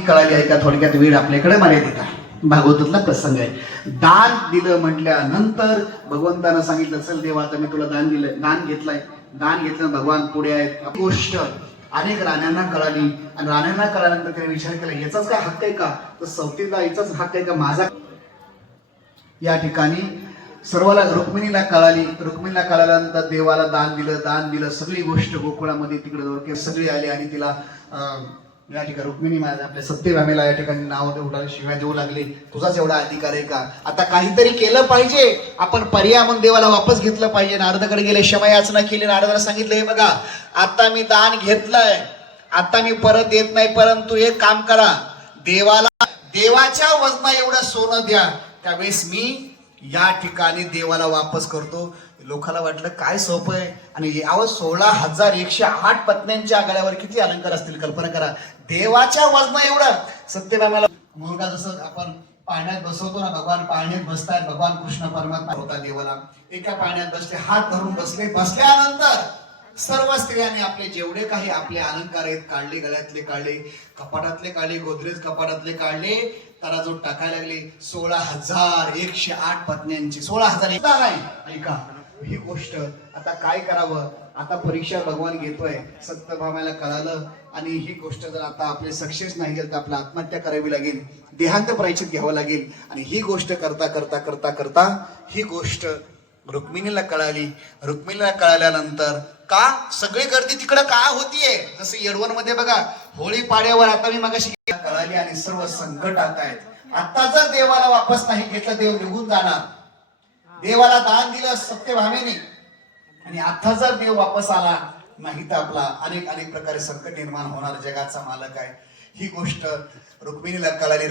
कळाली आहे का? थोडक्यात वेळ आपल्याकडे मर्यादित आहे. भागवतातला प्रसंग आहे. दान दिलं म्हटल्यानंतर भगवंतानं सांगितलं चल देवा आता मी तुला दान दिलं दान घेतलंय. दान घेतलं भगवान पुढे आहेत. गोष्ट अनेक राण्यांना कळाली. आणि राण्यांना कळाल्यानंतर त्याने विचार केला याचाच काय हक्क आहे का? तर सौतीला याचाच हक्क आहे का? माझा या ठिकाणी सर्वाला रुक्मिणीला कळाली. रुक्मिणीला कळाल्यानंतर देवाला दान दिलं दान दिलं. सगळी गोष्ट गोकुळामध्ये तिकडे सगळी आली आणि तिला अं, या ठिकाणी रुक्मिणी माझ्या आपल्या सत्यभामेला या ठिकाणी नाव देऊ शिव्या देऊ लागले. तुझाच एवढा अधिकार आहे का? आता काहीतरी केलं पाहिजे. आपण पर्याय म्हणून देवाला वापस घेतलं पाहिजे. नारदाकडे गेले क्षमा याचना केली. नारदाला सांगितलं हे बघा आता मी दान घेतलंय. आता मी परत येत नाही परंतु एक काम करा. देवाला देवाच्या वजना एवढं सोनं द्या. त्यावेळेस मी या ठिकाणी देवाला वापस करतो. लोकाला वाटलं काय सोपं आहे? आणि यावं सोळा हजार एकशे आठ पत्न्यांच्या आघाड्यावर किती अलंकार असतील? कल्पना करा. देवाच्या वजना एवढा. सत्यभामाला मुलगा जसं आपण पाण्यात बसवतो ना भगवान पाण्यात बसतात भगवान कृष्ण परमात्मा होता देवाला. एका पाण्यात बसले हात धरून बसले बसल्यानंतर सर्व स्त्रियांनी आपले जेवढे काही आपले अलंकार आहेत काढले गळ्यातले काढले कपाटातले काढले गोदरेज कपाटातले काढले तराजू टाकायला लागले सोळा हजार एकशे आठ पत्न्यांची सोळा हजार नाही ऐका ही गोष्ट आता काय करावं? आता परीक्षा भगवान घेतोय सत्यभामाला कळालं आणि ही गोष्ट जर आता आपले सक्सेस नाही गेल तर आपल्याला आत्महत्या करावी लागेल देहांत प्रायचित घ्यावं लागेल आणि ही गोष्ट करता करता करता करता ही गोष्ट रुक्मिणीला कळाली. रुक्मिणीला कळाल्यानंतर का? सगळी गर्दी तिकडं का होतीये? जसं येडवणमध्ये बघा होळी पाड्यावर आता मी मगाशी कळाली आणि सर्व संकट आता आहेत. आता जर देवाला वापस नाही घेतलं देव निघून जाणार. देवाला दान दिलं सत्यभामेने. आणि आता जर देव वापस आला नाही तर आपला अनेक अनेक प्रकारे संकट निर्माण होणार जगाचा मालक आहे. ही गोष्ट रुक्मिणीला कळाली.